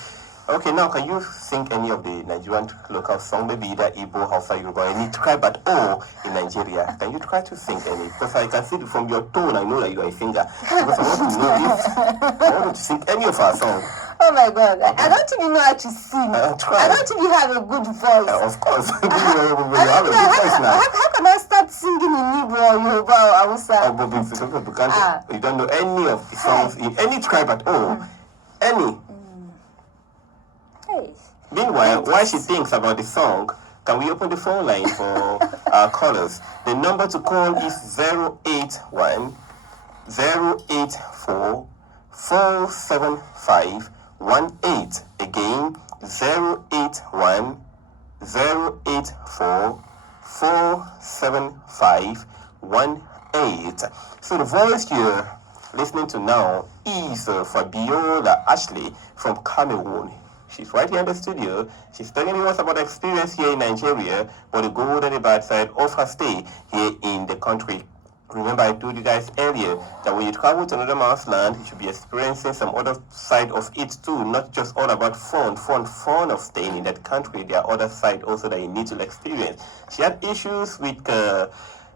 okay, now can you sing any of the Nigerian local song, maybe either Igbo, Hausa, Yoruba, any tribe at all in Nigeria? Can you try to sing any? Because I can see from your tone, I know that you are a singer. Because I want to know if I want you to sing any of our songs. Oh my God, I don't even know how to sing. Try. I don't even have a good voice. Of course. You have a good voice now. How can I start singing in Igbo or Yoruba or Hausa? You don't know any of the songs in any tribe at all. Any. Hey. Meanwhile, while she thinks about the song, can we open the phone line for our callers? The number to call is 081 084 475 18. Again, 081 084 475 18. So the voice you're listening to now is Fabiola Ashley from Cameroon. She's right here in the studio. She's telling us about the experience here in Nigeria, but the good and the bad side of her stay here in the country. Remember, I told you guys earlier that when you travel to another man's land, you should be experiencing some other side of it too, not just all about fun of staying in that country. There are other side also that you need to experience. She had issues with,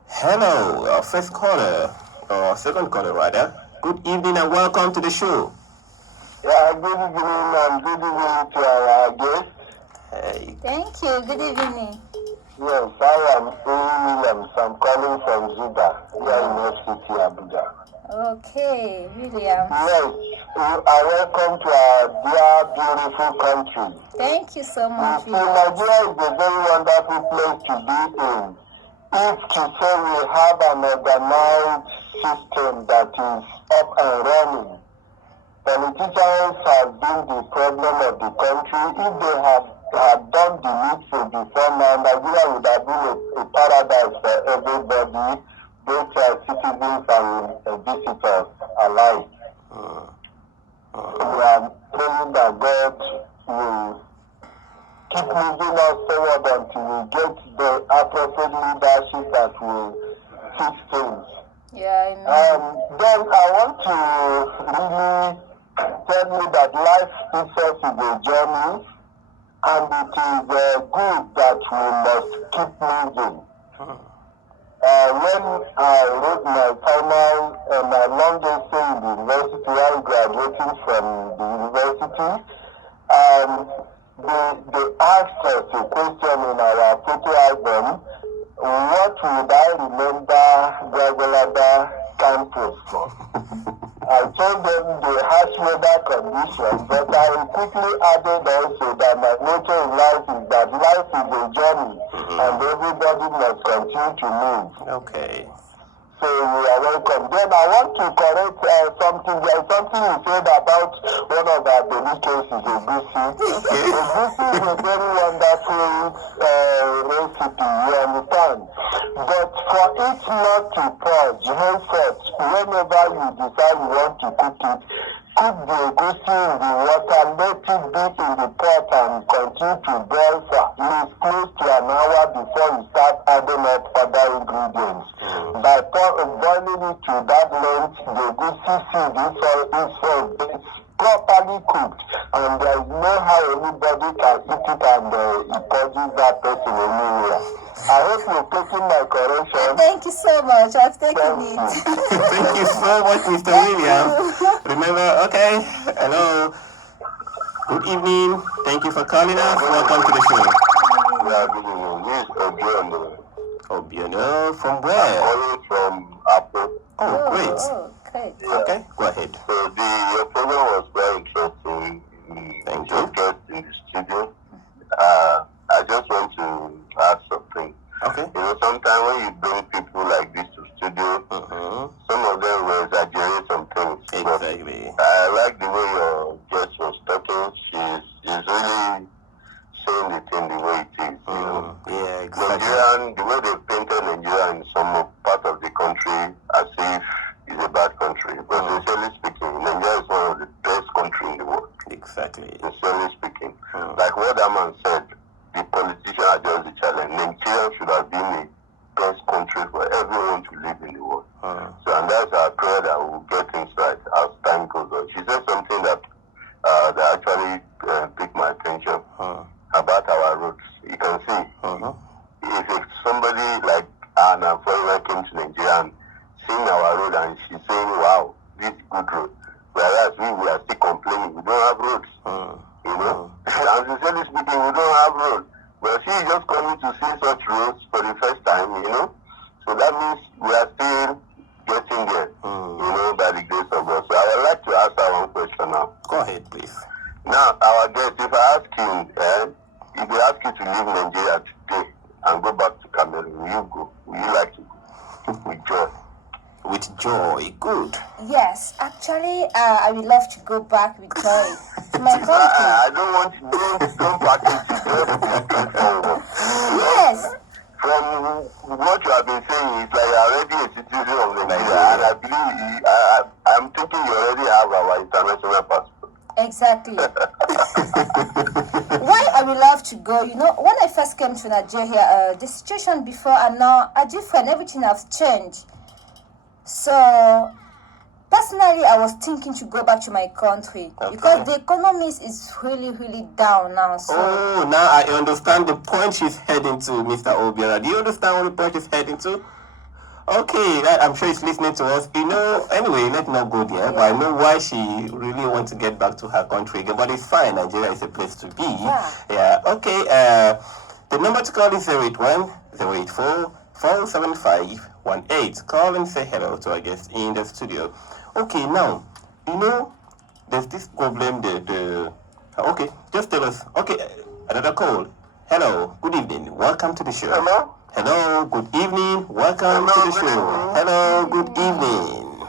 hello, first caller, or second caller rather. Good evening and welcome to the show. Yeah, good evening and good evening to our guest. Hey. Thank you. Good evening. Yes, I am A. Williams. I'm calling from Zuba, here in Nigeria-Abuja. Okay, William. Yes, welcome to our dear, beautiful country. Thank you so much, So William. Nigeria is a very wonderful place to be in. If to say we have an organized system that is up and running, politicians have been the problem of the country. If they had done the needful before now, Nigeria would have been a paradise for everybody, both citizens and visitors alike. We are praying that God will keep moving us forward until we get the appropriate leadership that will fix things. Yeah, I know. Then I want to really tell you that life itself is a journey, and it is good that we must keep moving. when I wrote my final, my long essay in the university while graduating from the university, they asked us a question in our photo album, what would I remember Gwagwalada campus for? I told them the harsh weather conditions, but I quickly added also that my motto in life is that life is a journey and everybody must continue to move. Okay. So you are welcome. Then I want to correct something. There is something you said about one of our delicacies, Egusi. Okay. Egusi is a very wonderful recipe, you understand? But for it not to purge, henceforth, whenever you decide you want to cook it, cook the egusi in the water, let it be in the pot and continue to boil for at least close to an hour before you start adding up other ingredients. By boiling it to that length, the egusi seed is properly cooked, and there is no how anybody can eat it and it purges that person anywhere. I hope you're taking my correction. Thank you so much. I've taken it. Thank you so much, Mr. William. Remember, okay. Hello. Good evening. Thank you for calling us. Welcome to the show. Yeah, good evening. This is Obiano. Obiano, from I'm where? calling from Apple. Oh, great. Oh, great. Okay, go ahead. So your program was very interesting. Thank Your you. guest in the studio. I just want to add something. Okay. You know, sometimes when you bring people like this to studio, some of them will exaggerate some things. But Exactly. I like the way your guest was talking. She's really saying the thing the way it is. You know, Yeah, exactly. Nigerian, the way they painted Nigeria in some part of the country as if it's a bad country. But sincerely speaking, Nigeria is one of the best countries in the world. Exactly. Sincerely speaking, like what that man said, the politicians are just the challenge. Nigeria should have been the best country for everyone to live in the world. So, and that's our prayer that we'll get things right as time goes on. She said something that actually piqued my attention about our roads. You can see, if somebody like Anna foreigner came to Nigeria and seeing our road and she's saying, wow, this is good road. Whereas we are still complaining, we don't have roads. You know, and sincerely speaking, we don't have roads. But she is just coming to see such roads for the first time, you know. So that means we are still getting there, you know, by the grace of God. So I would like to ask her one question now. Go ahead, please. Now, our guest, if I ask him, if they ask you to leave Nigeria today and go back to Cameroon, will you go? Will you like to go? With joy. With joy. Good. Yes, actually, I would love to go back with joy to my country. I don't want to don't package it, just be straightforward. Yes. From what you have been saying, it's like you're already a citizen of Nigeria, and I believe I'm thinking you already have our international passport. Exactly. Why I would love to go, you know, when I first came to Nigeria, the situation before and now are different. Everything has changed. So, personally, I was thinking to go back to my country because the economy is really, really down now. So. Oh, now I understand the point she's heading to, Mr. Obiara. Do you understand what the point she's heading to? Okay, I'm sure he's listening to us. You know, anyway, let's not go there. But I know why she really wants to get back to her country again. But it's fine. Nigeria is a place to be. Yeah. Okay. The number to call is 081 084 47518. Call and say hello to our guest in the studio. Okay, now, you know, there's this problem. Okay, just tell us. Okay, another call. Hello, good evening. Welcome to the show. Hello? Hello, good evening. Welcome to the show. Hello, good evening.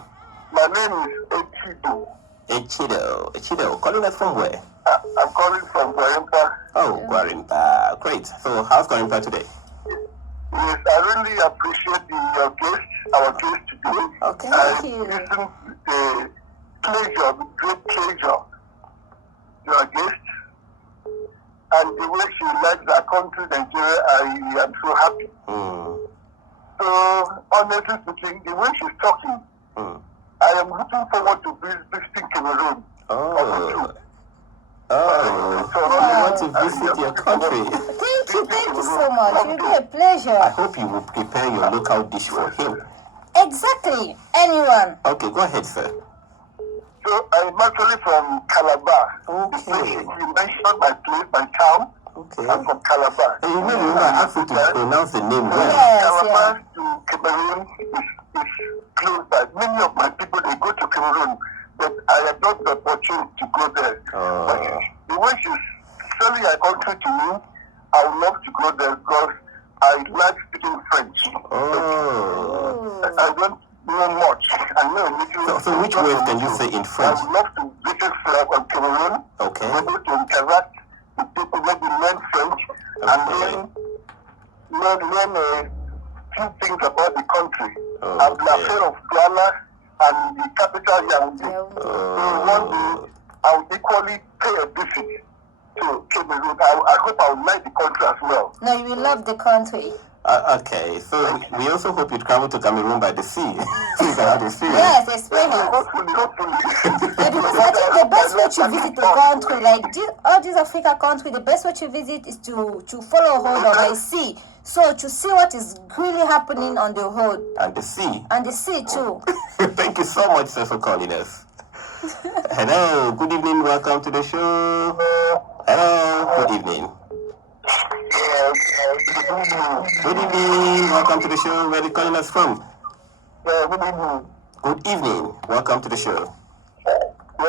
My name is Echido. Echido. Calling us from where? I'm calling from Guarimpa. Oh, Guarimpa. Great. So, how's Guarimpa today? Yes, I really appreciate our guest today. Okay. Thank you. Listen with pleasure, with great pleasure, to our guest. And the way she likes our country, Nigeria, I am so happy. So, honestly speaking, the way she's talking, I am looking forward to visiting Cameroon. Oh, you want to visit your country? Thank Thank you so much. It will be a pleasure. I hope you will prepare your local dish for him. Exactly. Anyone. Okay, go ahead, sir. So I'm actually from Calabar. Okay. You mentioned my place, my town. Okay. I'm from Calabar. And you know, remember, I asked you to pronounce the name well. Yes, Calabar to Cameroon is close by. Many of my people, they go to Cameroon, but I have not the opportunity to go there. But the way she's selling a country to me, I would love to go there because I like speaking French. I don't know much. I know a little. So which words can you say in French? I would love to visit Cameroon. Okay. Able to interact with people, maybe learn French, and then learn a few things about the country. I'm afraid of Douala and the capital Yaoundé. So one day I will equally pay a visit to Cameroon. I hope I will like the country as well. No, you will love the country. Okay, so we also hope you travel to Cameroon by the sea. So you can have experience. Yes, experience. Hopefully. Yeah, because I think the best way to visit the country, like all these African countries, the best way to visit is to follow hold of a sea. So to see what is really happening on the road. And the sea. And the sea too. Thank you so much, sir, for calling us. Hello, good evening, welcome to the show. Hello, good evening. Good evening, welcome to the show. Where are you calling us from? Good evening. Good evening, welcome to the show. This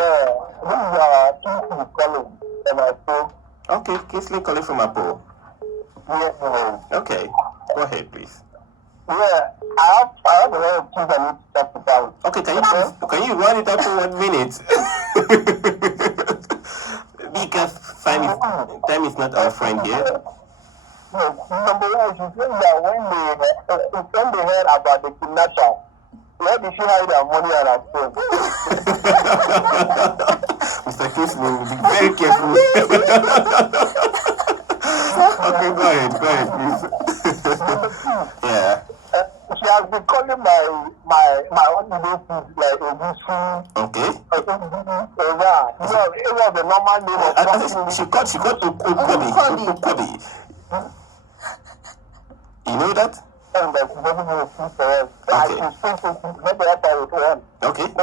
is calling from my phone. Okay, Kingsley calling from Apo. Okay, go ahead, please. I have a lot of things I need to talk about. Okay, can you run it up for 1 minute? Because time is not our friend here. Number one, she said that when they heard about the kidnapper, where did she hide her money and her phone? Mr. Kingsley, be very careful. Okay, go ahead, please. Yeah. She has been calling my holiday food like a Okay. it was the normal name of She got Ukwabi. You know that? Okay. I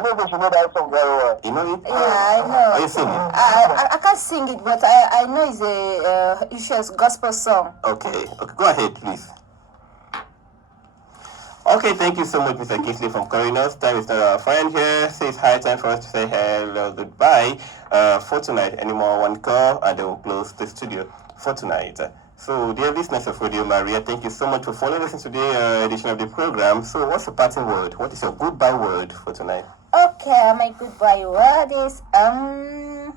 know that you know that song very well. You know it? Yeah, I know. Are you singing? I can't sing it, but I know it's a usual gospel song. Okay, go ahead, please. Okay, thank you so much, Mr. Kingsley from Corinos. Time is not our friend here. Says hi, time for us to say hello, goodbye. For tonight, any more one call, and they will close the studio for tonight. So, dear listeners of Radio Maria, thank you so much for following us in today's edition of the program. So, what's your parting word? What is your goodbye word for tonight? Okay, my goodbye word is I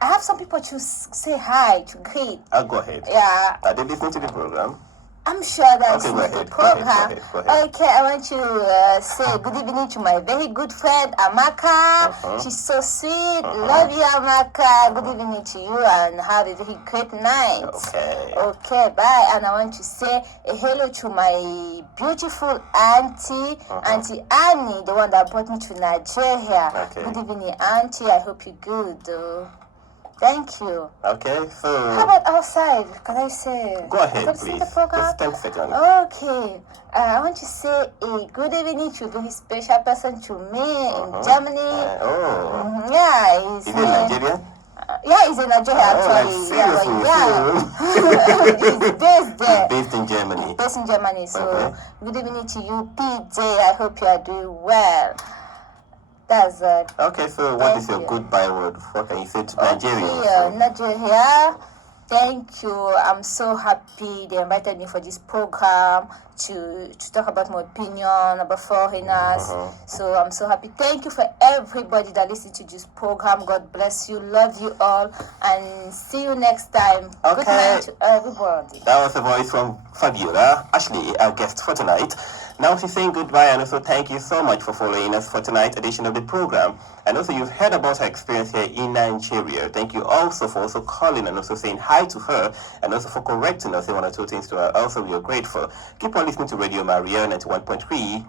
have some people to say hi, to greet. I'll go ahead. Yeah. Are they listening to the program? I'm sure that's Okay, go the ahead, program. go ahead. Okay, I want to say good evening to my very good friend Amaka. She's so sweet. Love you, Amaka. Good evening to you and have a very great night. Okay, bye. And I want to say a hello to my beautiful auntie, Auntie Annie, the one that brought me to Nigeria. Okay. Good evening, auntie. I hope you're good. Thank you. Okay, so... How about outside? Can I say? Go ahead, Can I see please. the program? Just 10 seconds. Okay. I want to say a good evening to a very special person to me in Germany. Yeah, Is it Nigerian? Yeah, he's in Nigeria actually. He's based there. Based in Germany. Based in Germany. So, good evening to you, PJ. I hope you are doing well. That's it. Okay, so what is your goodbye word? What can you say to Nigeria? Nigeria, thank you. I'm so happy they invited me for this program to talk about my opinion about foreigners. So I'm so happy. Thank you for everybody that listens to this program. God bless you. Love you all. And see you next time. Okay. Good night to everybody. That was a voice from Fabiola, Ashley, our guest for tonight. Now she's saying goodbye, and also thank you so much for following us for tonight's edition of the program. And also you've heard about her experience here in Nigeria. Thank you also for also calling and also saying hi to her, and also for correcting us, saying one or two things to her. Also, we are grateful. Keep on listening to Radio Maria 91.3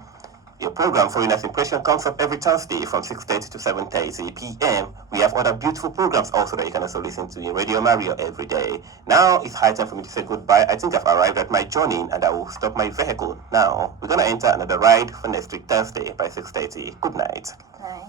Your program, Foreigners Impression, comes up every Thursday from 6:30 to 7:30 p.m. We have other beautiful programs also that you can also listen to in Radio Mario every day. Now it's high time for me to say goodbye. I think I've arrived at my journey and I will stop my vehicle. Now, we're going to enter another ride for next week Thursday by 6:30. Good night. Night.